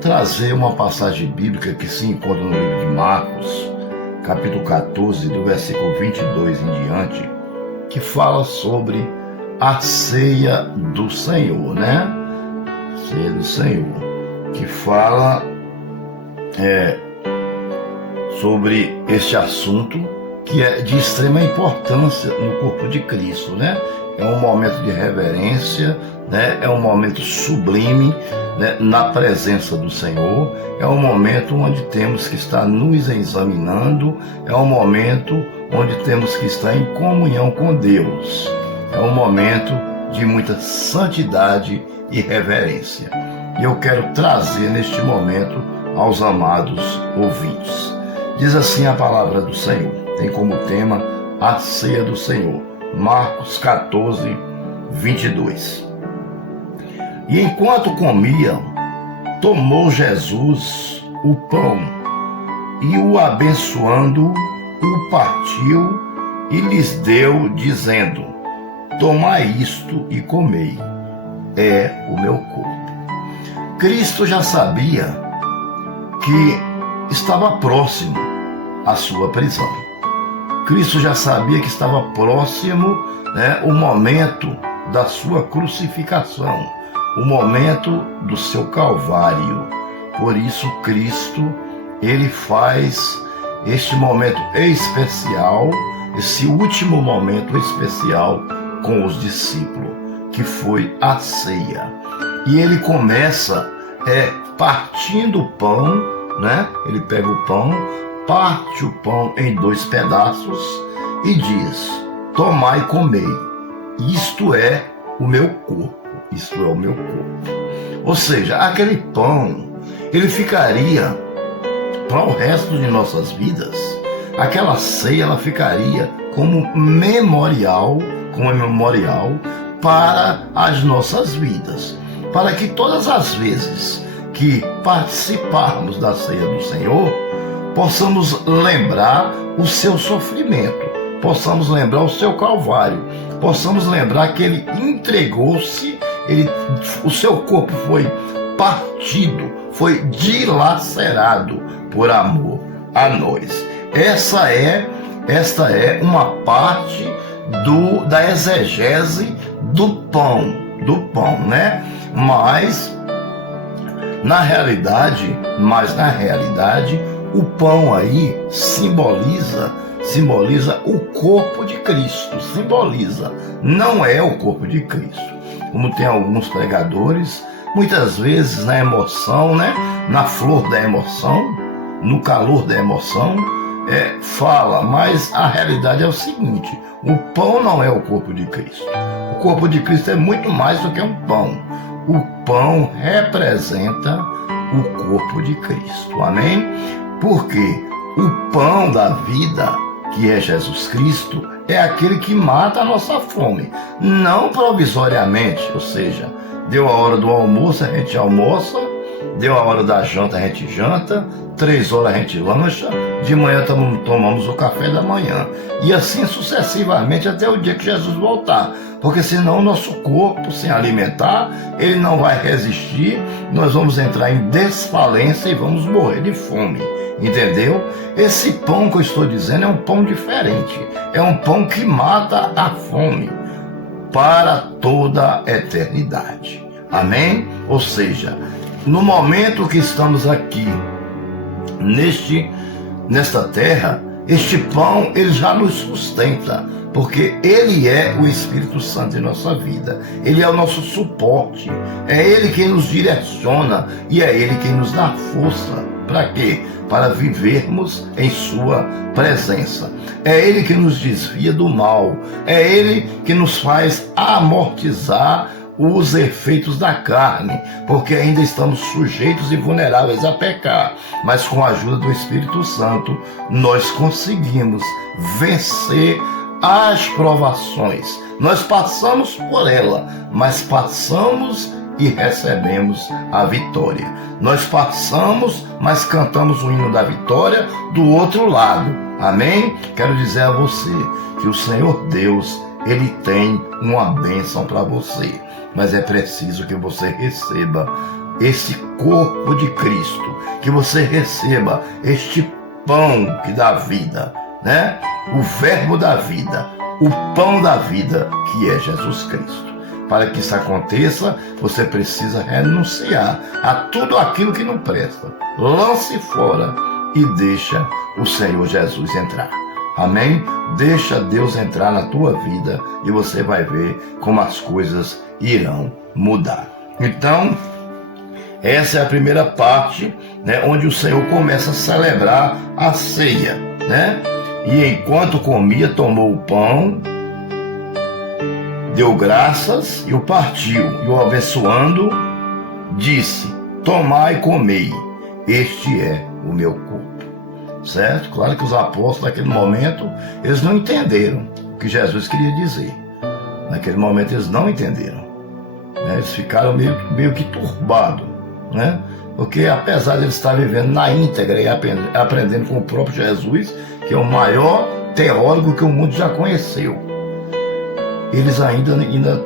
trazer uma passagem bíblica que se encontra no livro de Marcos, capítulo 14, do versículo 22 em diante, que fala sobre a ceia do Senhor, né? Ceia do Senhor, que fala sobre este assunto que é de extrema importância no corpo de Cristo, né? É um momento de reverência, né? É um momento sublime, né? Na presença do Senhor, é um momento onde temos que estar nos examinando, é um momento onde temos que estar em comunhão com Deus, é um momento de muita santidade e reverência. E eu quero trazer neste momento aos amados ouvintes. Diz assim a palavra do Senhor, tem como tema a ceia do Senhor. Marcos 14, 22. E enquanto comiam, tomou Jesus o pão e o abençoando, o partiu e lhes deu, dizendo: tomai isto e comei, é o meu corpo. Cristo já sabia que estava próximo à sua prisão. Cristo já sabia que estava próximo, o momento da sua crucificação, o momento do seu calvário. Por isso Cristo, ele faz este momento especial, esse último momento especial com os discípulos, que foi a ceia. E ele começa partindo o pão, né? Ele pega o pão, parte o pão em 2 pedaços e diz: tomai e comei, isto é o meu corpo, isto é o meu corpo. Ou seja, aquele pão, ele ficaria para o resto de nossas vidas. Aquela ceia, ela ficaria como memorial para as nossas vidas, para que todas as vezes que participarmos da ceia do Senhor, possamos lembrar o seu sofrimento, possamos lembrar o seu calvário, possamos lembrar que ele entregou-se, o seu corpo foi partido, foi dilacerado por amor a nós. Esta é uma parte da exegese do pão, né? Mas na realidade, o pão aí simboliza o corpo de Cristo, não é o corpo de Cristo. Como tem alguns pregadores, muitas vezes na emoção, né? Na flor da emoção, no calor da emoção, fala, mas a realidade é o seguinte: o pão não é o corpo de Cristo. O corpo de Cristo é muito mais do que um pão. O pão representa o corpo de Cristo, amém? Porque o pão da vida, que é Jesus Cristo, é aquele que mata a nossa fome, não provisoriamente, ou seja, deu a hora do almoço, a gente almoça, deu a hora da janta, a gente janta, 3 horas a gente lancha, de manhã tomamos o café da manhã, e assim sucessivamente até o dia que Jesus voltar, porque senão o nosso corpo, sem alimentar, ele não vai resistir, nós vamos entrar em desfalência e vamos morrer de fome, entendeu? Esse pão que eu estou dizendo é um pão diferente, é um pão que mata a fome para toda a eternidade, amém? Ou seja, no momento que estamos aqui, nesta terra, este pão, ele já nos sustenta, porque ele é o Espírito Santo em nossa vida, ele é o nosso suporte, é ele quem nos direciona e é ele quem nos dá força. Para quê? Para vivermos em sua presença. É ele que nos desvia do mal, é ele que nos faz amortizar os efeitos da carne, porque ainda estamos sujeitos e vulneráveis a pecar, mas com a ajuda do Espírito Santo nós conseguimos vencer as provações. Nós passamos por ela, mas passamos e recebemos a vitória. Nós passamos, mas cantamos o hino da vitória do outro lado. Amém? Quero dizer a você que o Senhor Deus, ele tem uma bênção para você, mas é preciso que você receba esse corpo de Cristo, que você receba este pão que dá vida, né? O verbo da vida, o pão da vida, que é Jesus Cristo. Para que isso aconteça, você precisa renunciar a tudo aquilo que não presta. Lance fora e deixa o Senhor Jesus entrar. Amém? Deixa Deus entrar na tua vida e você vai ver como as coisas irão mudar. Então, essa é a primeira parte, né, onde o Senhor começa a celebrar a ceia, né? E enquanto comia, tomou o pão, deu graças e o partiu, e o abençoando, disse: tomai e comei, este é o meu corpo. Certo? Claro que os apóstolos naquele momento, eles não entenderam o que Jesus queria dizer. Naquele momento eles não entenderam, né? Eles ficaram meio que turbados, né? Porque apesar de eles estar vivendo na íntegra e aprendendo com o próprio Jesus, que é o maior teólogo que o mundo já conheceu, eles ainda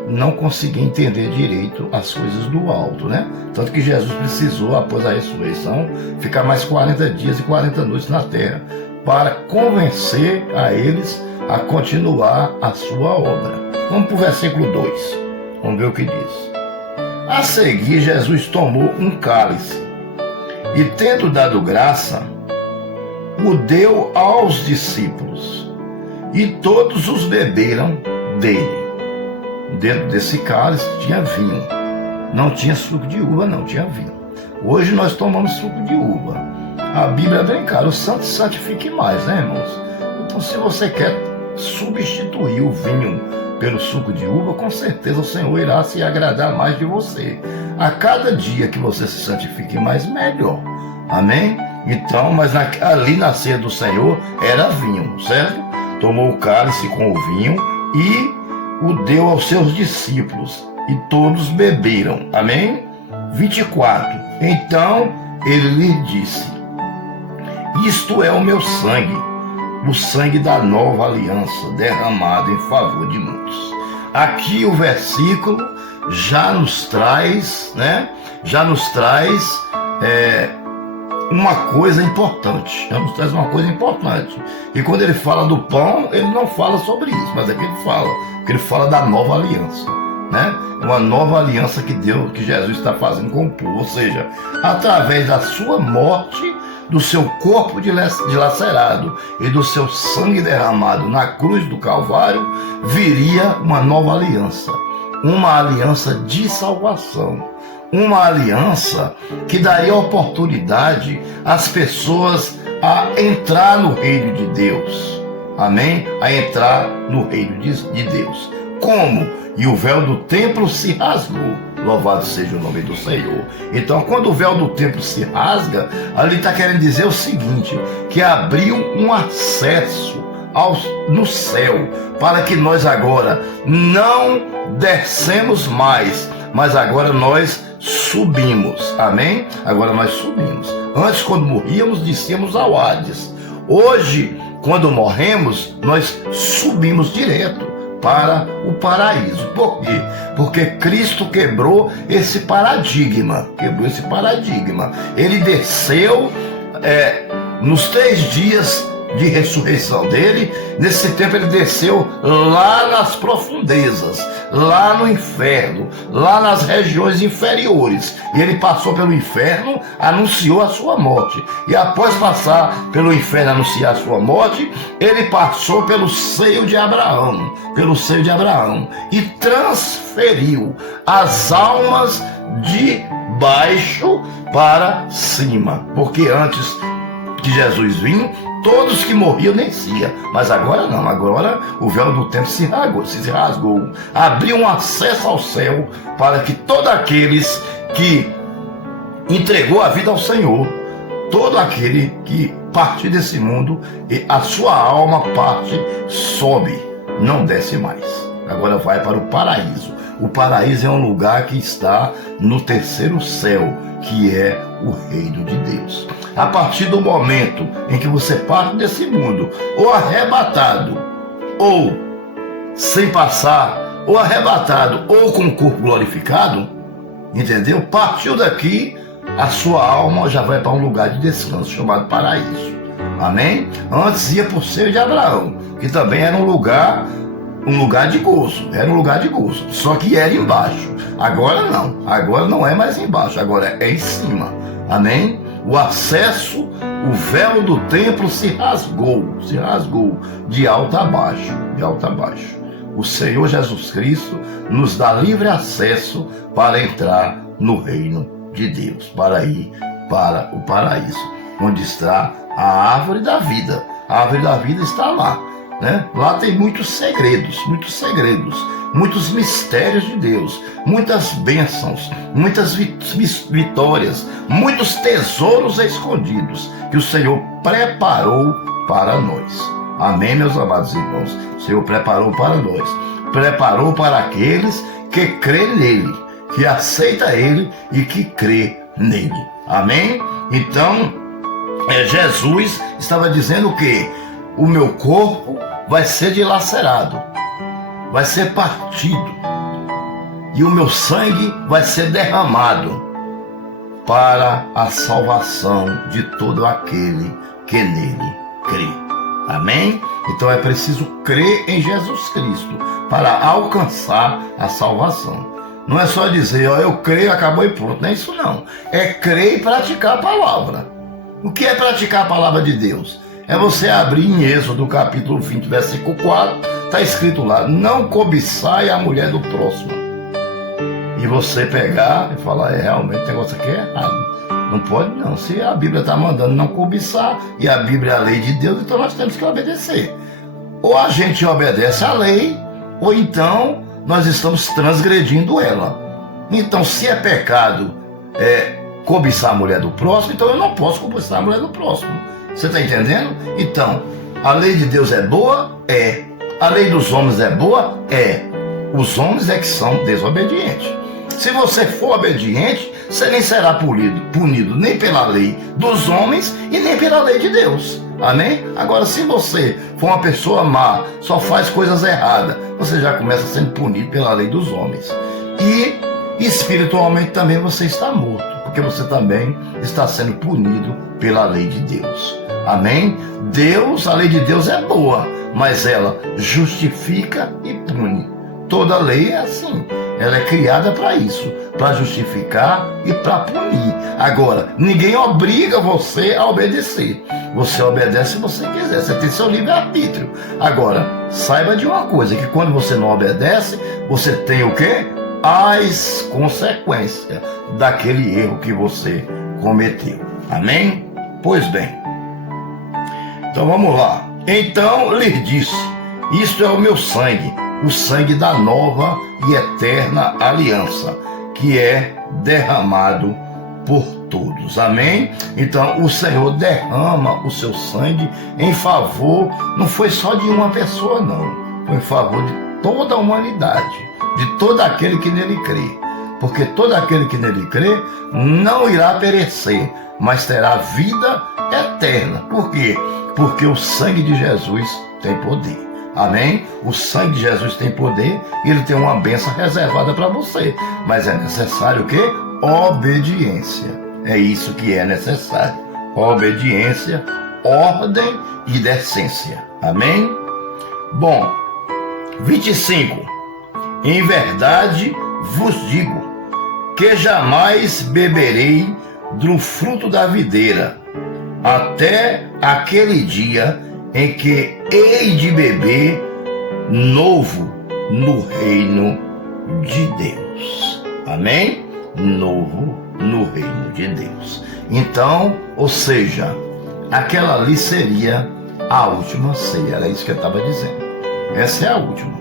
não conseguiam entender direito as coisas do alto, né? Tanto que Jesus precisou, após a ressurreição, ficar mais 40 dias e 40 noites na terra para convencer a eles a continuar a sua obra. Vamos para o versículo 2. Vamos ver o que diz. A seguir, Jesus tomou um cálice e, tendo dado graça, o deu aos discípulos, e todos os beberam dele. Dentro desse cálice tinha vinho. Não tinha suco de uva, não, tinha vinho. Hoje nós tomamos suco de uva. A Bíblia é bem clara, o santo santifique mais, né, irmãos? Então, se você quer substituir o vinho pelo suco de uva, com certeza o Senhor irá se agradar mais de você. A cada dia que você se santifique mais, melhor. Amém? Então, mas ali na ceia do Senhor era vinho, certo? Tomou o cálice com o vinho e o deu aos seus discípulos, e todos beberam. Amém? 24. Então ele lhe disse: isto é o meu sangue, o sangue da nova aliança, derramado em favor de muitos. Aqui o versículo já nos traz, né? Já nos traz uma coisa importante. Já nos traz uma coisa importante. E quando ele fala do pão, ele não fala sobre isso, mas aqui ele fala, porque ele fala da nova aliança, né? Uma nova aliança que Jesus está fazendo com o povo, ou seja, através da sua morte, do seu corpo dilacerado e do seu sangue derramado na cruz do Calvário, viria uma nova aliança, uma aliança de salvação, uma aliança que daria oportunidade às pessoas a entrar no reino de Deus. Amém? A entrar no reino de Deus. Como? E o véu do templo se rasgou. Louvado seja o nome do Senhor. Então, quando o véu do templo se rasga, ali está querendo dizer o seguinte, que abriu um acesso no céu, para que nós agora não descemos mais, mas agora nós subimos. Amém? Agora nós subimos. Antes, quando morríamos, descíamos ao Hades. Hoje, quando morremos, nós subimos direto para o paraíso. Por quê? Porque Cristo quebrou esse paradigma. Ele desceu nos 3 dias de ressurreição dele. Nesse tempo ele desceu lá nas profundezas, lá no inferno, lá nas regiões inferiores. E ele passou pelo inferno, anunciou a sua morte. E após passar pelo inferno, anunciar a sua morte, ele passou pelo seio de Abraão, e transferiu as almas de baixo para cima. Porque antes que Jesus vinha, todos que morriam desciam, mas agora não, agora o véu do templo se rasgou, abriu um acesso ao céu para que todos aqueles que entregou a vida ao Senhor, todo aquele que partir desse mundo, a sua alma parte, sobe, não desce mais, agora vai para o paraíso. O paraíso é um lugar que está no 3º céu, que é o reino de Deus. A partir do momento em que você parte desse mundo, ou arrebatado, ou sem passar, ou arrebatado, ou com o corpo glorificado, Entendeu? Partiu daqui, a sua alma já vai para um lugar de descanso chamado paraíso. Amém? Antes ia por seio de Abraão, que também era um lugar de gozo. Era um lugar de gozo. Só que era embaixo. Agora não. Agora não é mais embaixo. Agora é em cima. Amém? O acesso, o véu do templo se rasgou de alto a baixo. De alto a baixo. O Senhor Jesus Cristo nos dá livre acesso para entrar no reino de Deus, para ir para o paraíso, onde está a árvore da vida. A árvore da vida está lá, né? Lá tem muitos segredos, muitos mistérios de Deus, muitas bênçãos, muitas vitórias, muitos tesouros escondidos que o Senhor preparou para nós. Amém, meus amados irmãos? O Senhor preparou para nós. Preparou para aqueles que crêem nele, que aceita ele e que crê nele. Amém? Então, Jesus estava dizendo que o meu corpo vai ser dilacerado, vai ser partido, e o meu sangue vai ser derramado para a salvação de todo aquele que nele crê. Amém? Então é preciso crer em Jesus Cristo para alcançar a salvação. Não é só dizer, ó, eu creio, acabou e pronto. Não é isso não. É crer e praticar a palavra. O que é praticar a palavra de Deus? É você abrir em Êxodo capítulo 20, versículo 4, está escrito lá, não cobiçai a mulher do próximo. E você pegar e falar, realmente o negócio aqui é errado. Não pode não. Se a Bíblia está mandando não cobiçar, e a Bíblia é a lei de Deus, então nós temos que obedecer. Ou a gente obedece à lei, ou então nós estamos transgredindo ela. Então, se é pecado cobiçar a mulher do próximo, então eu não posso cobiçar a mulher do próximo. Você está entendendo? Então, a lei de Deus é boa? É. A lei dos homens é boa? É. Os homens é que são desobedientes. Se você for obediente, você nem será punido nem pela lei dos homens e nem pela lei de Deus. Amém? Agora, se você for uma pessoa má, só faz coisas erradas, você já começa sendo punido pela lei dos homens. E espiritualmente também você está morto, porque você também está sendo punido pela lei de Deus. Amém? A lei de Deus é boa, mas ela justifica e pune. Toda lei é assim. Ela é criada para isso, para justificar e para punir. Agora, ninguém obriga você a obedecer. Você obedece se você quiser, você tem seu livre-arbítrio. Agora, saiba de uma coisa, que quando você não obedece, você tem o quê? As consequências daquele erro que você cometeu. Amém? Pois bem. Então vamos lá. Então lhe disse, isto é o meu sangue, o sangue da nova e eterna aliança, que é derramado por todos. Amém? Então o Senhor derrama o seu sangue em favor, não foi só de uma pessoa não, foi em favor de toda a humanidade, de todo aquele que nele crê. Porque todo aquele que nele crê não irá perecer, mas terá vida eterna. Por quê? Porque o sangue de Jesus tem poder. Amém? O sangue de Jesus tem poder e ele tem uma bênção reservada para você. Mas é necessário o quê? Obediência. É isso que é necessário. Obediência, ordem e decência. Amém? Bom, 25. Em verdade vos digo que jamais beberei do fruto da videira, até aquele dia em que hei de beber novo no reino de Deus. Amém? Novo no reino de Deus. Então, ou seja, aquela ali seria a última ceia. Era isso que eu estava dizendo. Essa é a última.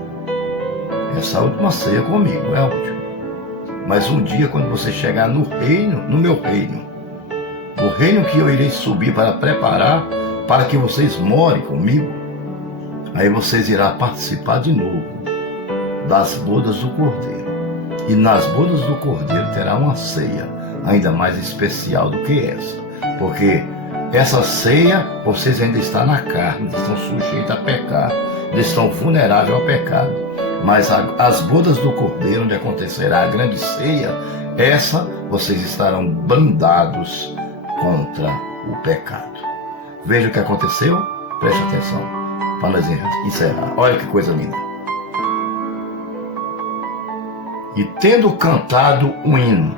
Essa última ceia comigo é a última. Mas um dia, quando você chegar no reino, no meu reino, o reino que eu irei subir para preparar para que vocês morem comigo, aí vocês irão participar de novo das bodas do Cordeiro. E nas bodas do Cordeiro terá uma ceia ainda mais especial do que essa. Porque essa ceia, vocês ainda estão na carne, estão sujeitos a pecar, estão vulneráveis ao pecado. Mas as bodas do Cordeiro, onde acontecerá a grande ceia, essa vocês estarão blindados contra o pecado. Veja o que aconteceu, preste atenção, para nós encerrar. Olha que coisa linda. E tendo cantado um hino,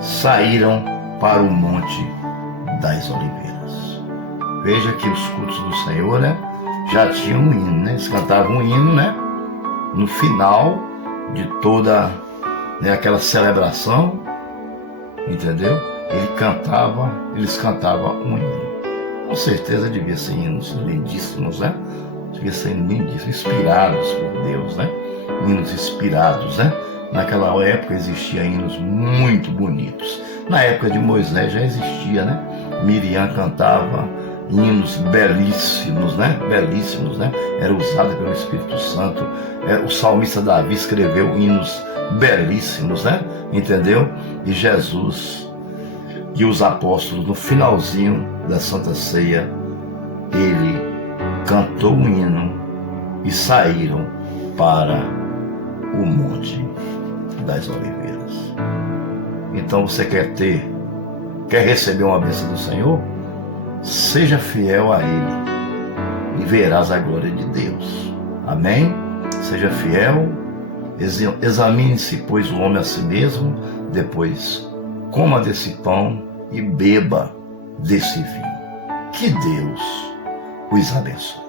saíram para o Monte das Oliveiras. Veja que os cultos do Senhor, né, já tinham um hino, né? Eles cantavam um hino, né? No final de toda, né, aquela celebração, entendeu? Eles cantavam um hino. Com certeza devia ser hinos lindíssimos, né? Devia ser lindíssimos, inspirados por Deus, né? Hinos inspirados, né? Naquela época existiam hinos muito bonitos. Na época de Moisés já existia, né? Miriam cantava hinos belíssimos, né? Belíssimos, né? Era usada pelo Espírito Santo. O salmista Davi escreveu hinos belíssimos, né? Entendeu? E Jesus e os apóstolos, no finalzinho da Santa Ceia, ele cantou um hino e saíram para o Monte das Oliveiras. Então você quer receber uma bênção do Senhor? Seja fiel a Ele e verás a glória de Deus. Amém? Seja fiel, examine-se, pois, o homem a si mesmo, depois coma desse pão e beba desse vinho. Que Deus os abençoe.